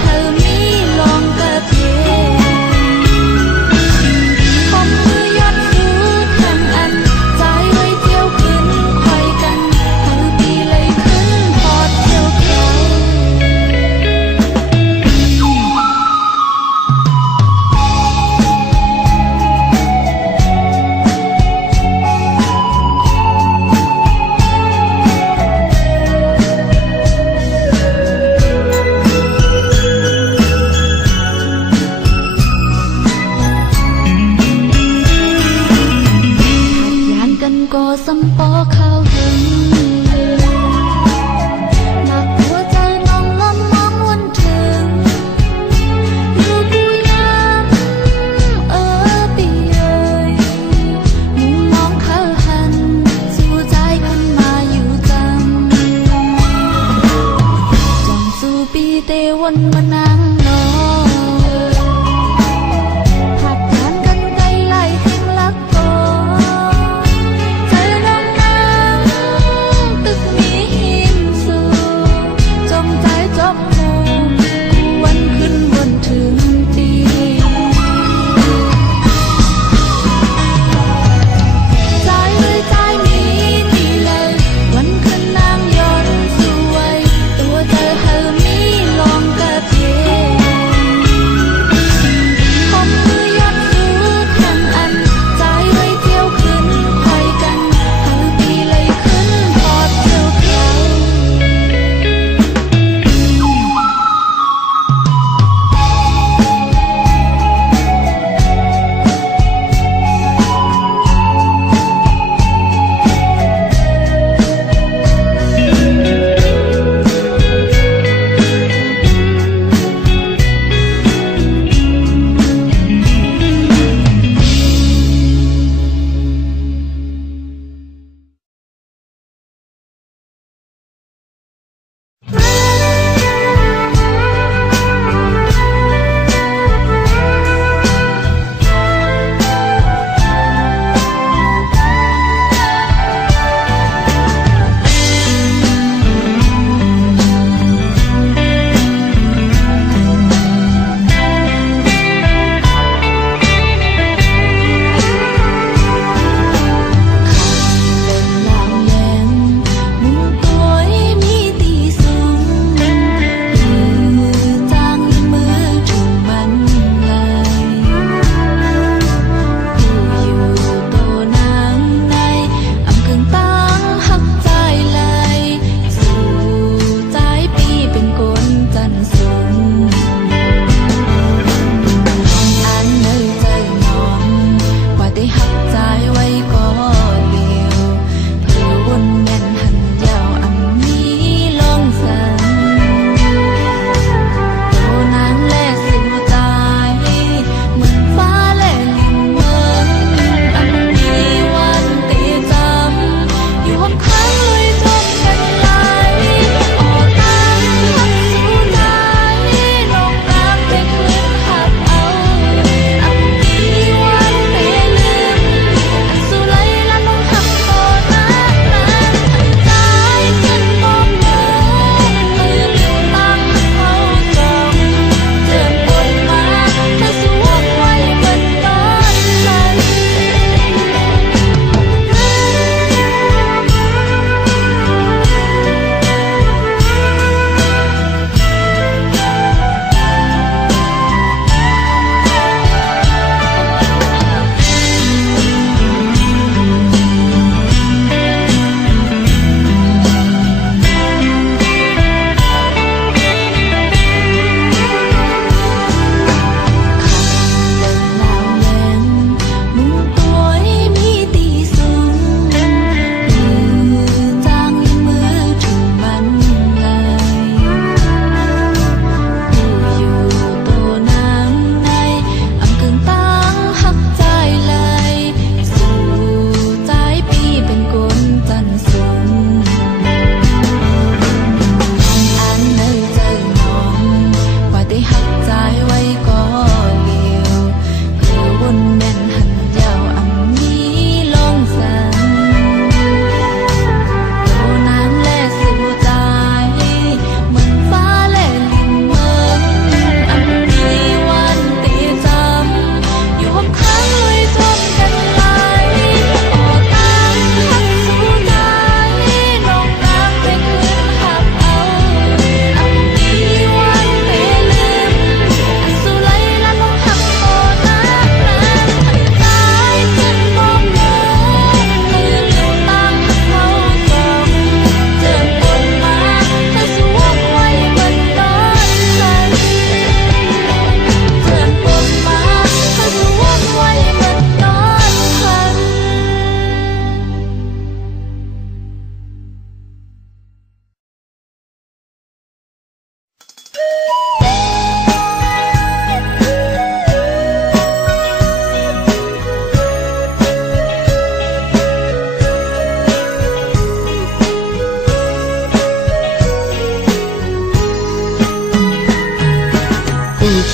เธอมีลองกระเทีย คนมานั่งนอนหักกันกันไกลไหลแห่งลักก่อนเธอน้องนางตึกมีหินสูงจงใจจบหมู่วันขึ้นบนถึงตีใจใจมีตีเลยวันขึ้นนางย้อนสวยตัวเธอเฮามีลองกะเท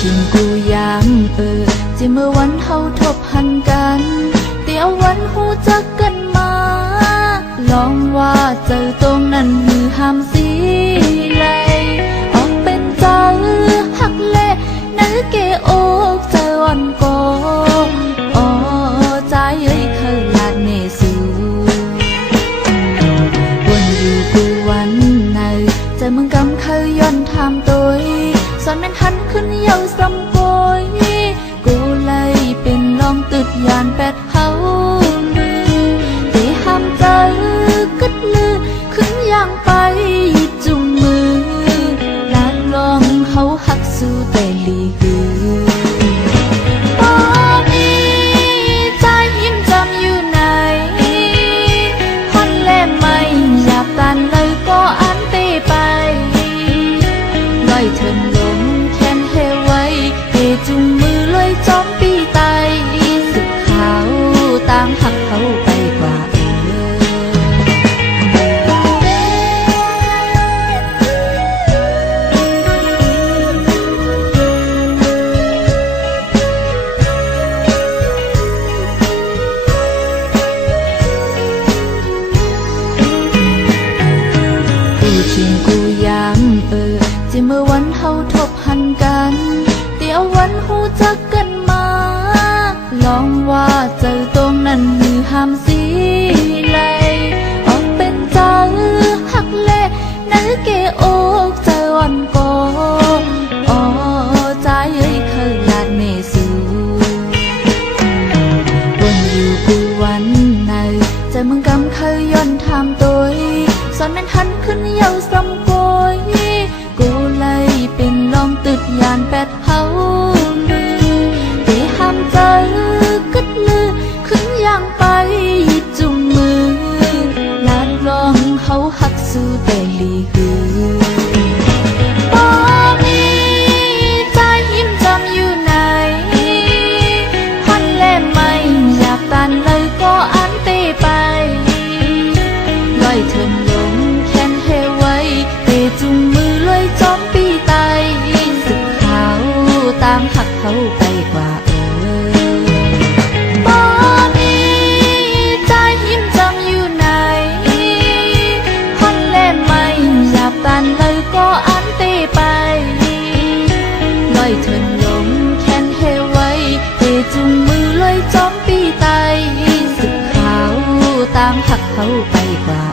ชิงกูยามที่เมื่อวันเฮาทบหันกันเดี๋ยววันหูจักกันมาลองว่าเจอตรงนั้นมือห้ามสีไหลออกเป็นใจหักเละนึกเกอกเจอวันก่อนอ๋อใจเคยลาดเนสูวันอยู่กูวันไหนใจมึงกำเคยย้อนทำตัวสอนแม่นทันขึ้นเยาสำโกยกูเลยเป็นลองตึดยานแปดเฮาลือที่ห้ามใจกึดลือขึ้นอย่างไปจุงมือลาดลองเฮาหักสู้แต่ลีหือบ่มีใจยิ้มจำอยู่ไหนฮอนแลไม่อยากตันเลยก็อันเตไปลอยเถินลงแค้นเฮไว้เฮจุงมือลอยจอมปีไตสึกขาวต่างหักเขาไปกว่ากูชิงกูยามที่เมื่อวันเฮาทบหันกันเดี๋ยววันหูจักกันมาลองว่าเจอตรงนั้นมือห้ามสีไหลออกเป็นใจหักเละนึกเกอกเจอวันก่อนอ๋อใจเคยลาดเนสูวันอยู่กูวันไหนใจมึงกำเคยย้อนทำตัวสอนแม่นทันขึ้นเยาสำโกยกูเลยเป็นลองตึดยานแปดเฮาลือที่ห้ามใจกึดลือขึ้นอย่างไปจุงมือลาดลองเฮาหักสู้แต่ลีหือบ่มีใจยิ้มจำอยู่ไหนฮอนแลไม่อยากตันเลยก็อันเตไปลอยเถินลงแค้นเฮไว้เฮจุงมือลอยจอมปีไตสึกขาวต่างหักเขาไปกว่าบ่มีใจยิ้มจำอยู่ไหนฮอนแลไม่อยากตันเลยก็อันเตไปลอยเถินลงแค้นเฮไว้เฮจุงมือลอยจอมปีไตสึกขาวต่างหักเขาไปกว่า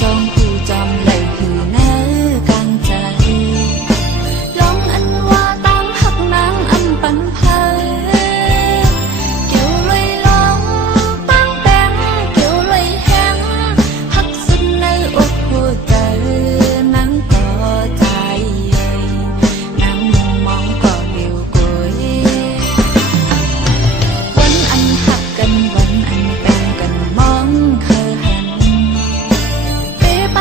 จองผู้จอมเลยหือเนื้อกลางใจลองอันว่าตามหักนางอำปันเพอเกี่ยวเลยลองตั้งแป้งเกี่ยวเลยแห้งหักสุดในอกหัวใจนางต่อใจนางมุมมองก็เหลียวกวยวันอันหักกันวันอันแป้งกันมองเคยหันเปไป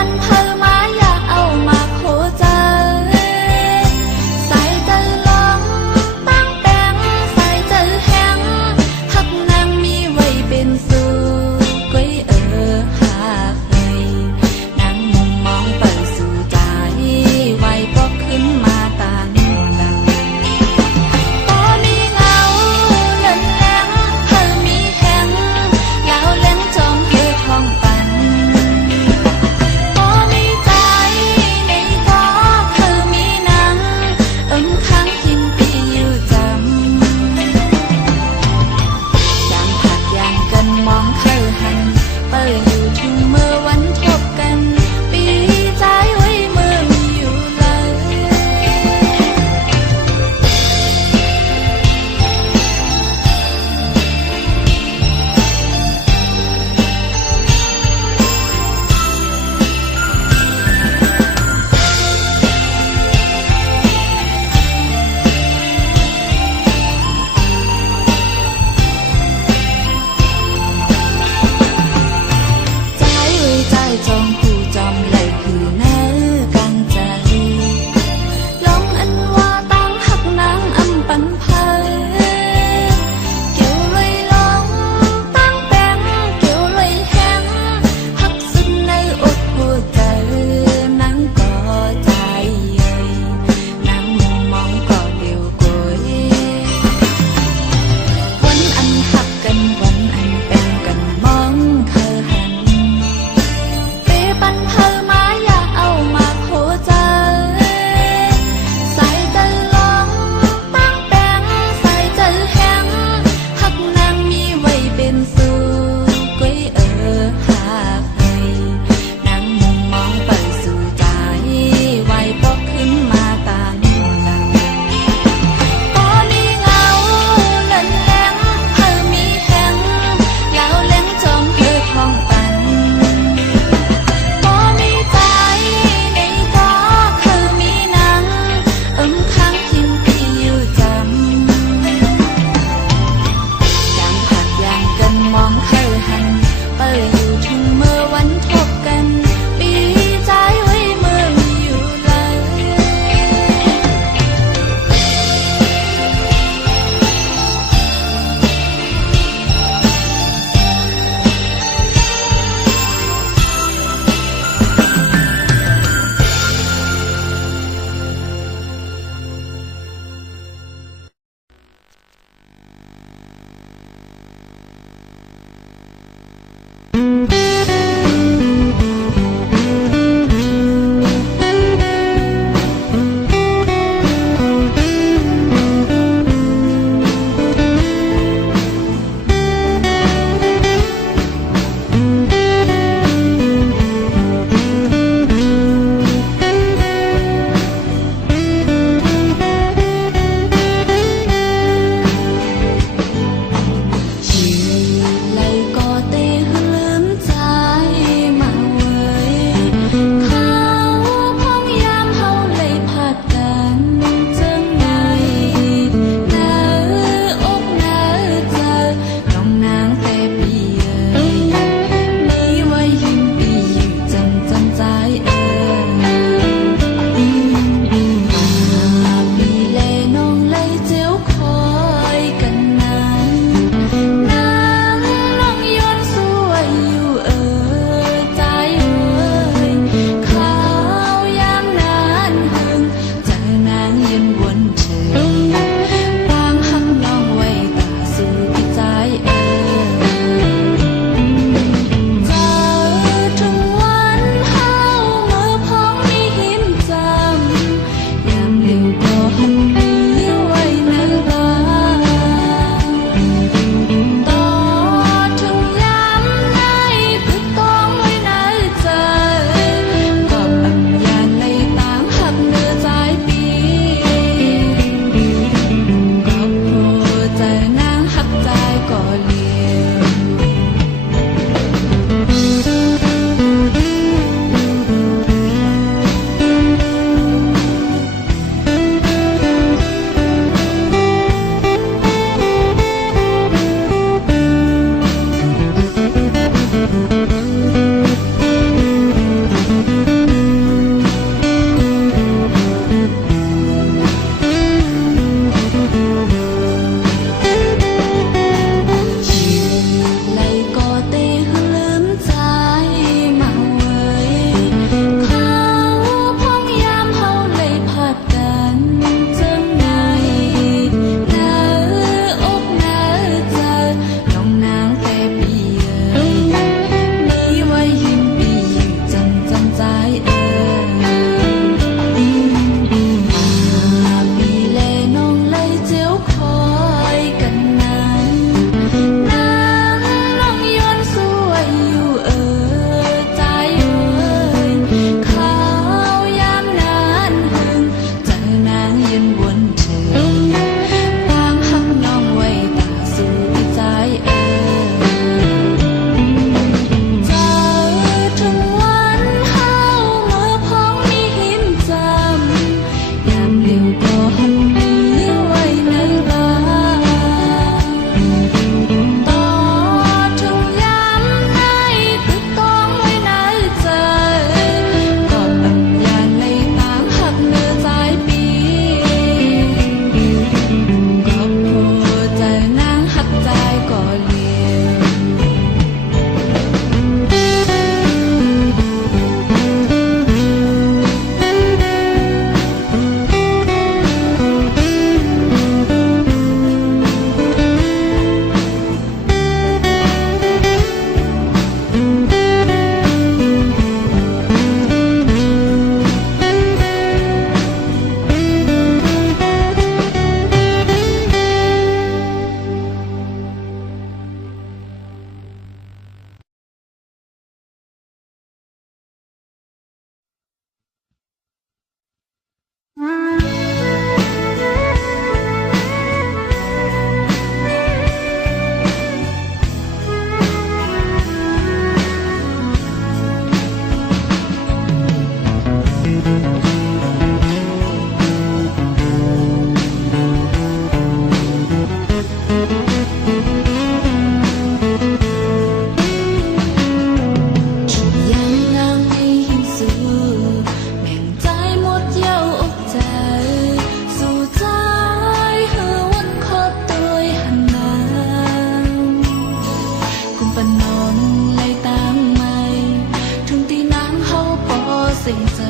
เสียงใจ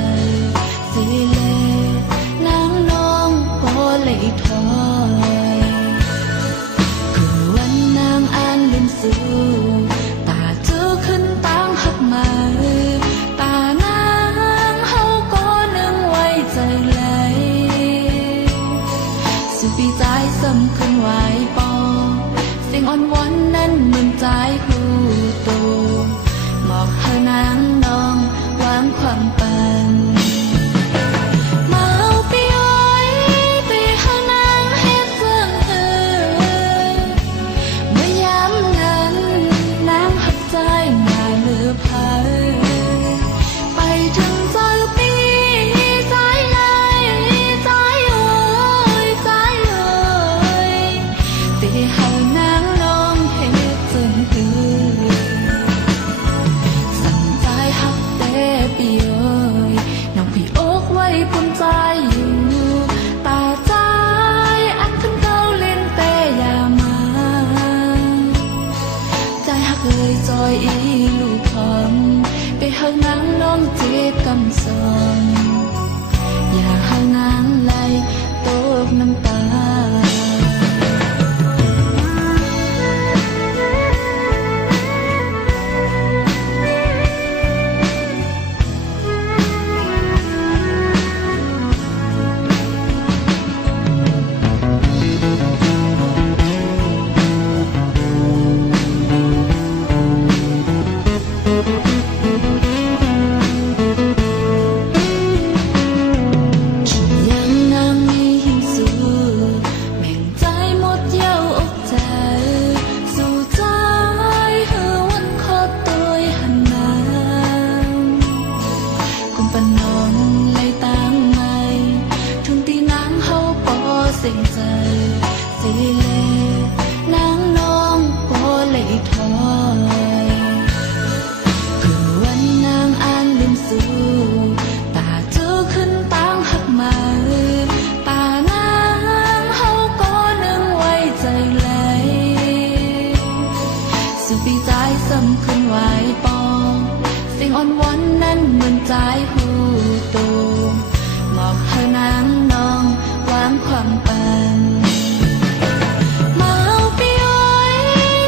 สิเลนางน้องบ่เลยถอยคือวันนางอ่านลืมสู่ตาเจอขึ้นตั้งหักมาตานางเฮาก็นึงไว้ใจไหลสุปีใจสำคัญไว้ปอเสียงอ่อนหวานนั้นเหมือนใจหูโตบอกให้นางน้องวางความปันมาเอาไปอ้อยไปหานางเฮ็ดเสื่องเธอเมื่อยามนั้นนางหักใจมาเลือภัยไปถึงเจ้าปีใจไหลใจเอ่ยใจเอ่ยไปหานางน้องเฮ็ดเสื่องเธอภูมิใจอยู่ตาใจอันขึ้นเก้าเล่นแต่อย่ามาใจหักเลยจอยอีลูกพร้อมไปหางนางน้องเจ็บกำสอนอย่าหางนางไหลตกน้ำตาเสียงใจสิเลนางน้องบ่เลยถอยคือวันนางอ่านลืมสู่ตาเจอขึ้นตั้งหักมาตานางเฮาก็นึงไว้ใจไหลสุปีใจสำคัญไว้ปองเสียงอ่อนหวานนั้นเหมือนใจหูโตบอกให้นางน้องวางความปันมาเอาไปอ้อย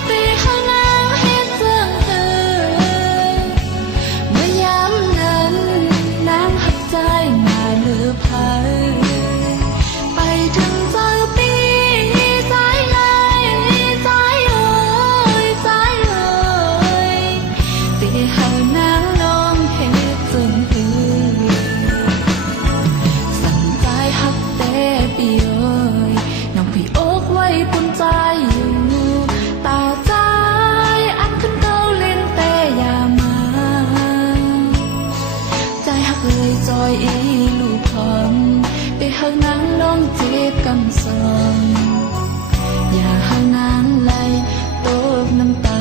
ไปหานางเฮ็ดเสื่องเธอเมื่อยามนั้นนางหักใจมาเลือภัยไปถึงเจ้าปีใจไหลใจเอ่ยใจเอ่ยไปหานางน้องเฮ็ดเสื่องเธอภูมิใจอยู่ตาใจอันขึ้นเก้าเล่นแต่อย่ามาใจหักเลยจอยอีลูกพร้อมไปหางนางน้องเจ็บกำสอนอย่าหางนางไหลตกน้ำตา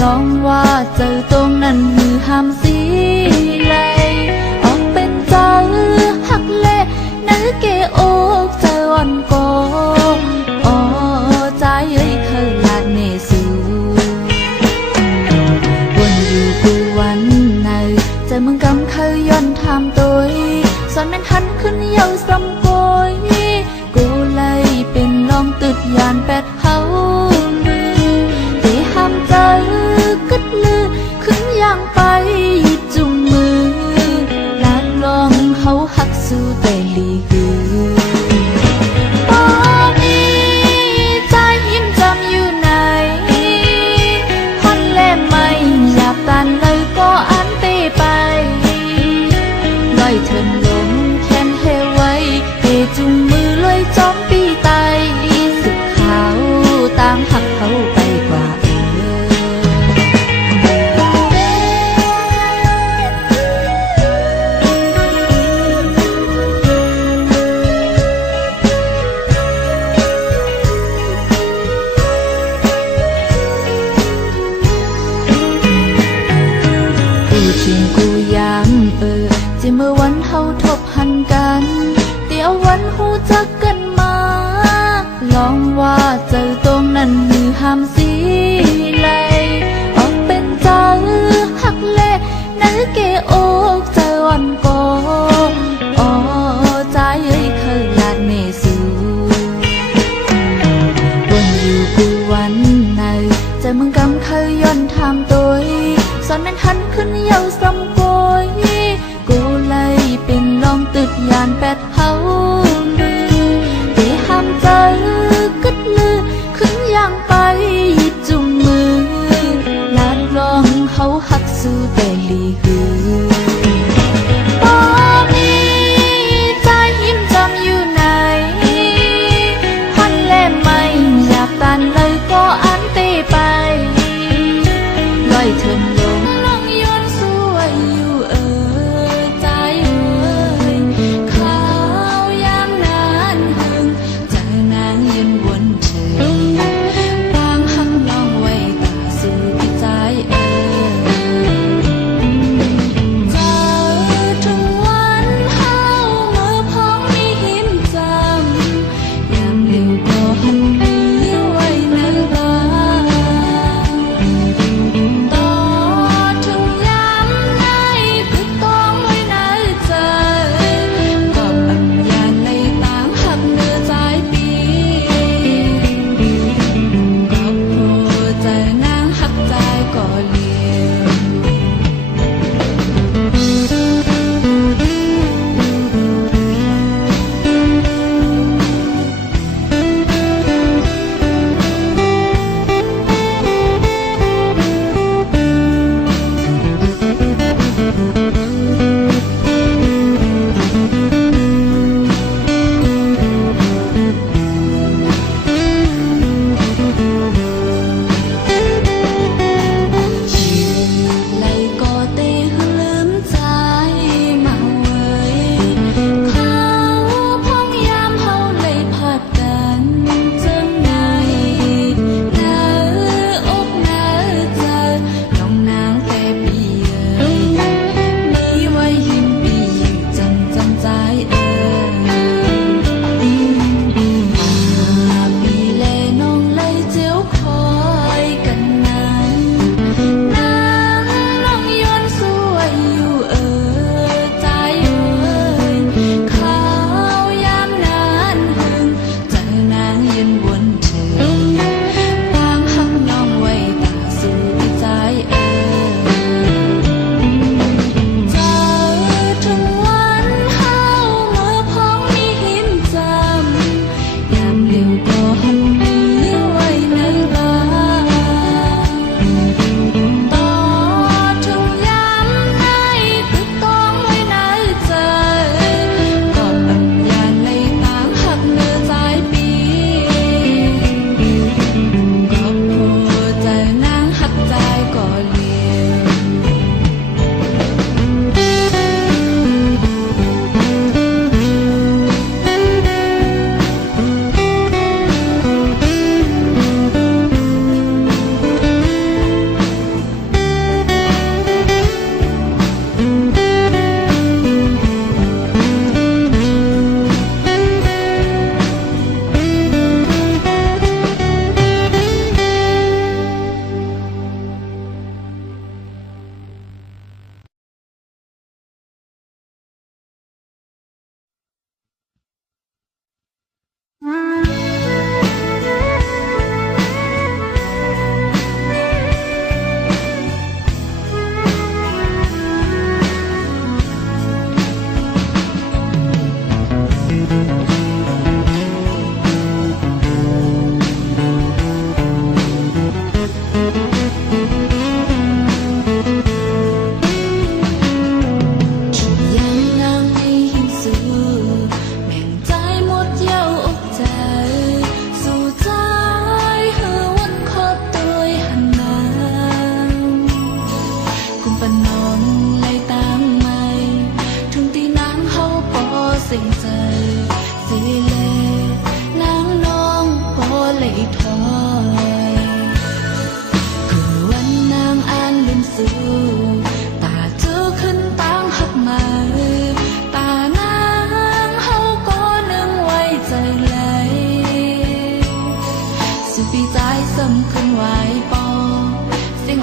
ลองว่าเจอตรงนั้นมือห้ามสีเลยออกเป็นใจหักเละนึกเกอกเจอวันก่อนอ๋อใจเคยลาดเนสูวนอยู่กูวันไหนใจมึงกำเคยย้อนทำตัวสอนแม่นหันขึ้นเยาสำกอยกูเลยเป็นลองตึดยานแปดเฮาที่ห้ามใจกึดลือขึ้นอย่างไปจุงมือลาดลองเฮาหักสู้แต่ลีหือตอนนี้ใจยิ้มจำอยู่ไหนฮอนแลไม่อยากตันเลยก็อันเตไปลอยเถินลงแค้นเฮไว้เฮจุงมือลอยจอมปีไตสุดขาวตามหักเขาไปกว่ากูชิงกูย้ำที่เมื่อวันเฮาทบหันกันเดี๋ยววันหูจักกันมาลองว่าเจอตรงนั้นมือห้ามสีเลยออกเป็นใจหักเละนึกเกอกเจอวันก่อนอ๋อใจเคยลาดเมสูวนอยู่กูวันไหนใจมึงกำเคยย้อนทำตัวสอนแม่นหันขึ้นเยาสำกอยกูเลยเป็นลองตึดยานแปดเฮาที่ห้ามใจกึดลือขึ้นอย่างไปจุงมือลาดลองเฮาหักสู้แต่ลีหือตอนนี้ใจยิ้มจำอยู่ไหนฮอนแลไม่อยากตันเลยก็อันเตไปลอยเถินลงย้อนสวยอยู่ใจข้าวยามนานหึงเจอนางยืนวนถึงบางหังลองไว้ตาสู่ที่ใจเจอทุกวันเฮาเมื่อพ้องมีหินจำยามเดียวก็หันเหลือไว้ในบ้านตอน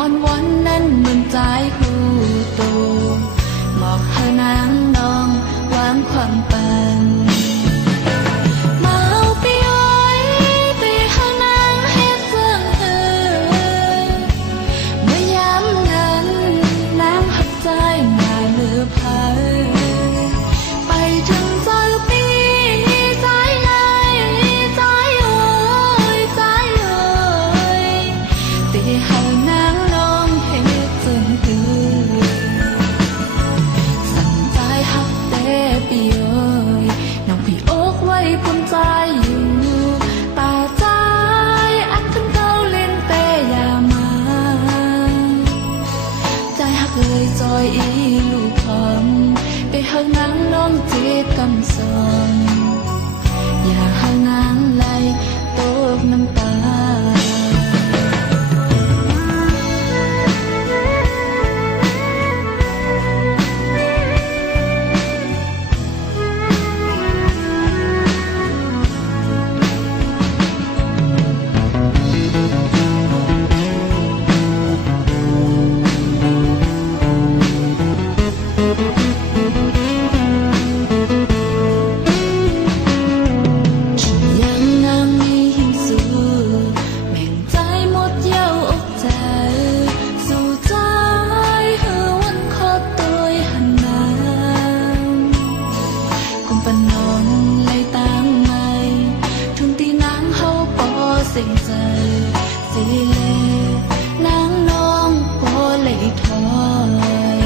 อ่อนวอนนั้นเหมือนใจหูโตบอกเธอนางนองวางความปันมาเอาไปอ้อยไปหานางเฮ็ดเสื่องเมื่อยามนั้นนางหักใจมาเลือไผไปถึงเจ้าปีใจเลยใจเอ้ยใจเอ้ยไปหานางนองเฮ็ดเสื่องสั่งใจหักแต่ปีเอ้ยน้องพี่อกไว้ภูมิใจอยู่ตาใจอันขึ้นเก่าเล่นแต่อย่ามาใจหักเอ้ยจอยอีลูกพร้อมไปหานางน้องเจ็บกำสอนอย่าหานางไหลตกน้ำตาเสียงใจสิเลนางน้องบ่เลยถอย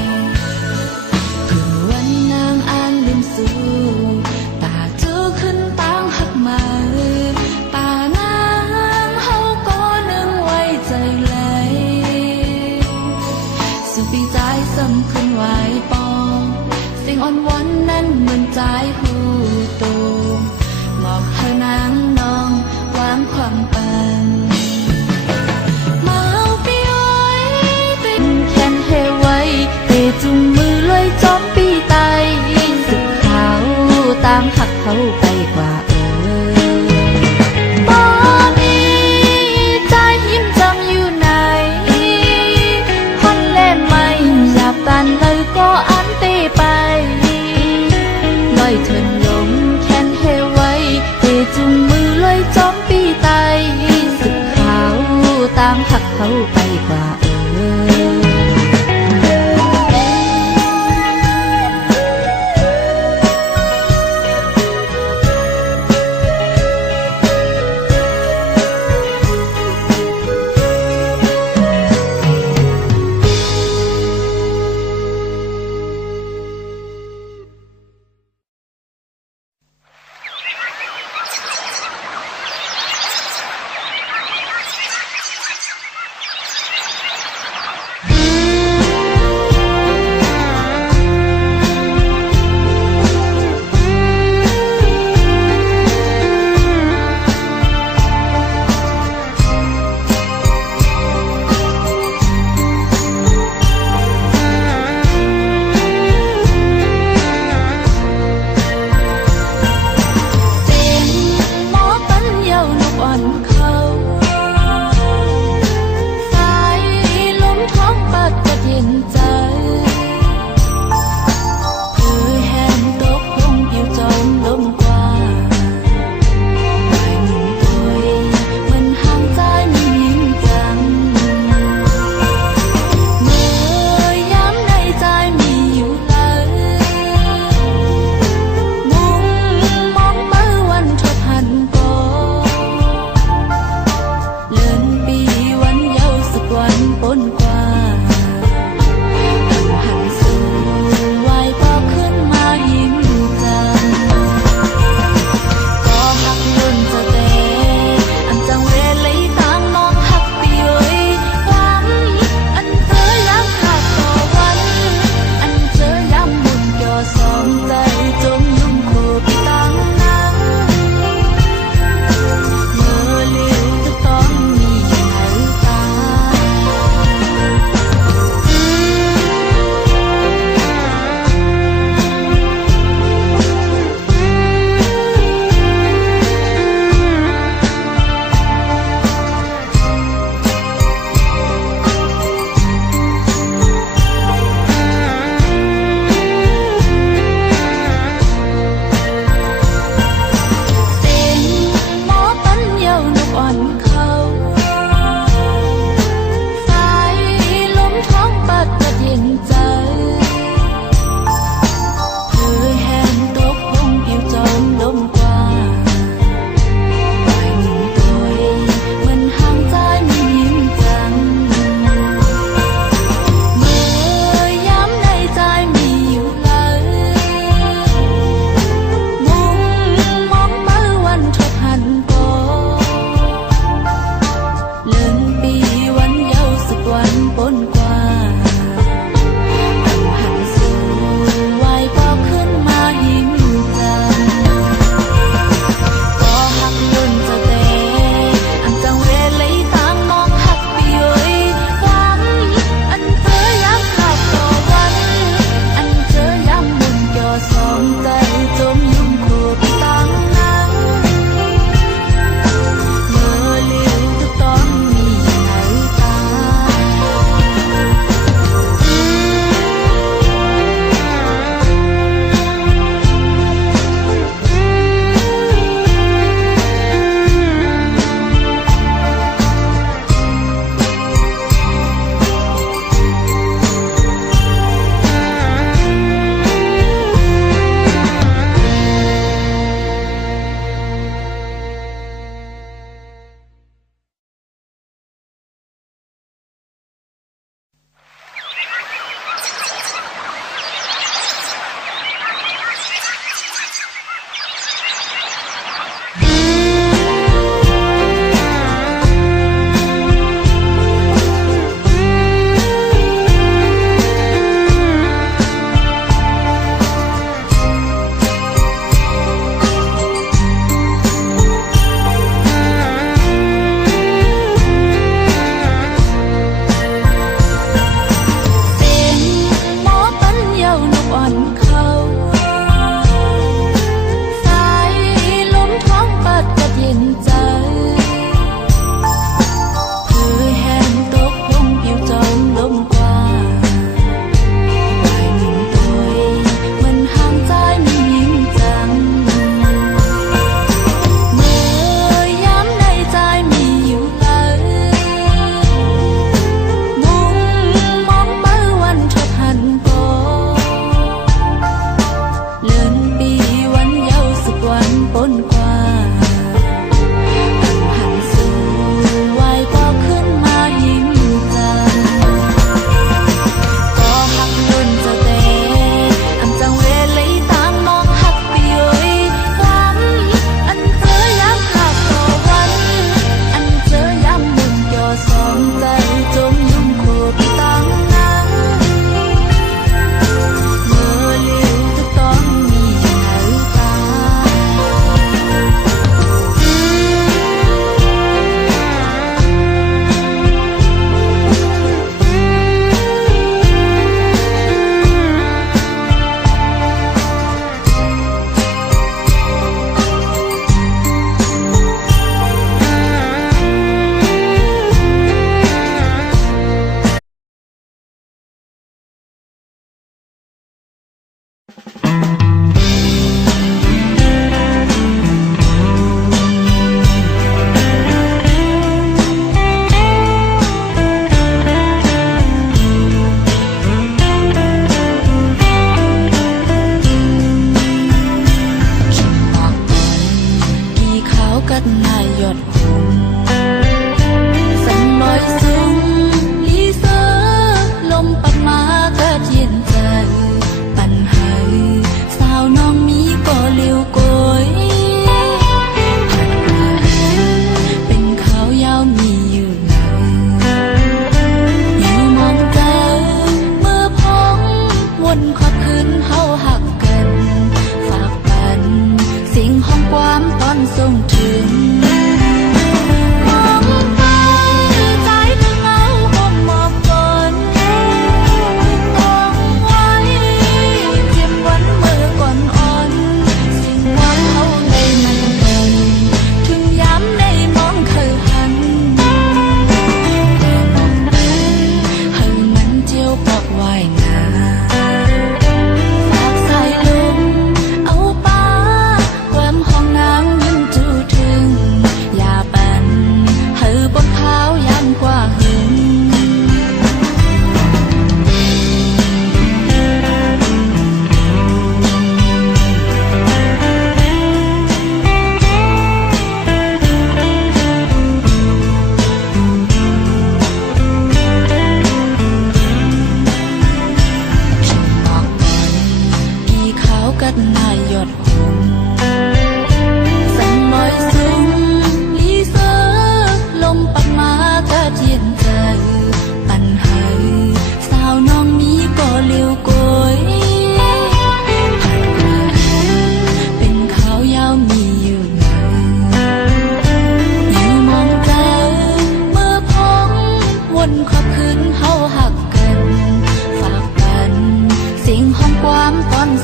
คือวันนางอ่านลืมสู่ตาเจอขึ้นตั้งหักมาตานางเฮาก็นึงไว้ใจไหลสุปีใจซ้ำขึ้นไว้ปองเสียงอ่อนวอนนั้นเหมือนใจหูโตบอกเธอนางน้องวางความปันมาเอาไปอ้อยเป็นแคนเฮไว้เตจุงมือลอยจอมปีไตสึกขาวตามหักเขาไปกว่าบ่มีใจยิ้มจำอยู่ไหนฮอนแลนไม่หยาบกันเลยก็อันเตไปลอยเถินลงแคนเฮไว้เตจุงมือลอยจอมปีไตสึกขาวตามหักเขาไปกว่า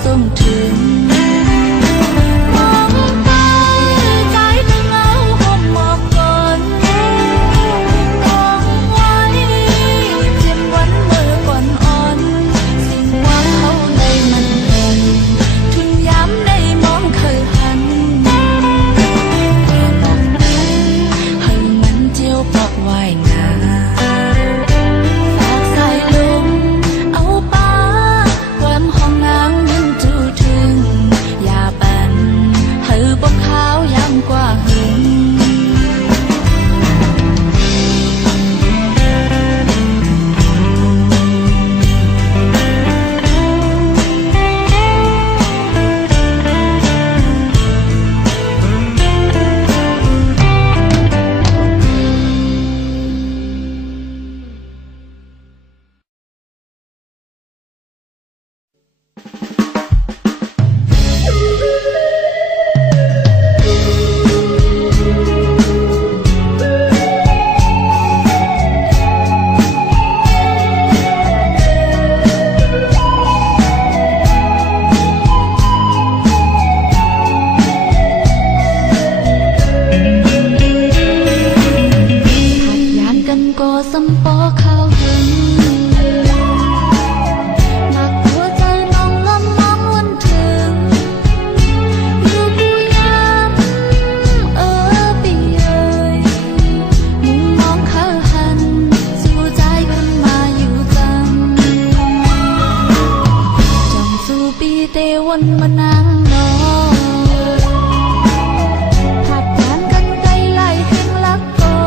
ส่งถึงมองไปใจถึงเอาห่มหมอกก่อนต้องไว้เทียมวันเมื่อก่อนอ่อนสิ่งว่าเขาในมันเป็นทุนย้ำในมองเคยหันบอกให้มันเจียวปอกไว้นาฝากสายลมเอาป้าความห้องนางมันจูถึงอย่าปันให้ปกขาวย้ำกว่าหึงก็สำปอข้าวหึงมักหัวใจน้องลำมองวันถึงอยู่กูยามปีเอ่ยมุมมองข้าหันสู่ใจคนมาอยู่จังจงสู่ปีเตวันมานั่งนอนผัดผ่านกันไกลไล่เพียงลักก่อ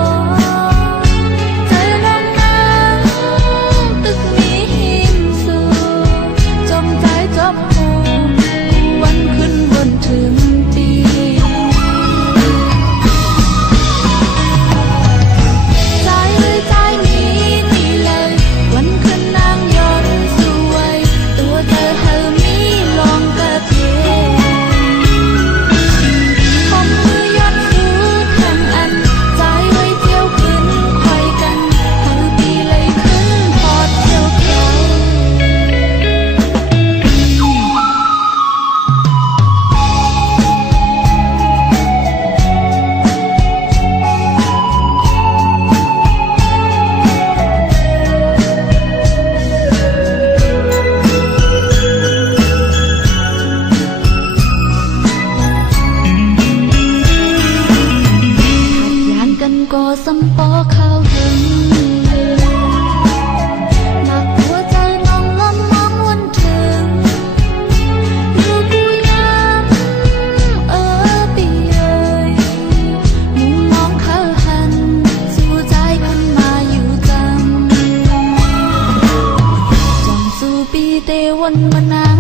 นถึงปีใจนี้นี่เลยวันขึ้นนางย้อนสวยตัวเธอเฮามีลองกระเทคงมือย้อนสู่ข้างอันใจไว้เที่ยวขึ้นคอยกันเฮาปีเลยขึ้นพอดเที่ยวเที่ยวก็สำปอข้าวหึงมักหัวใจน้องลำมองวันถึงอยู่กูยามปีเอ่ยมุมมองข้าหันสู่ใจคนมาอยู่จังจงสู่ปีเตวันมานา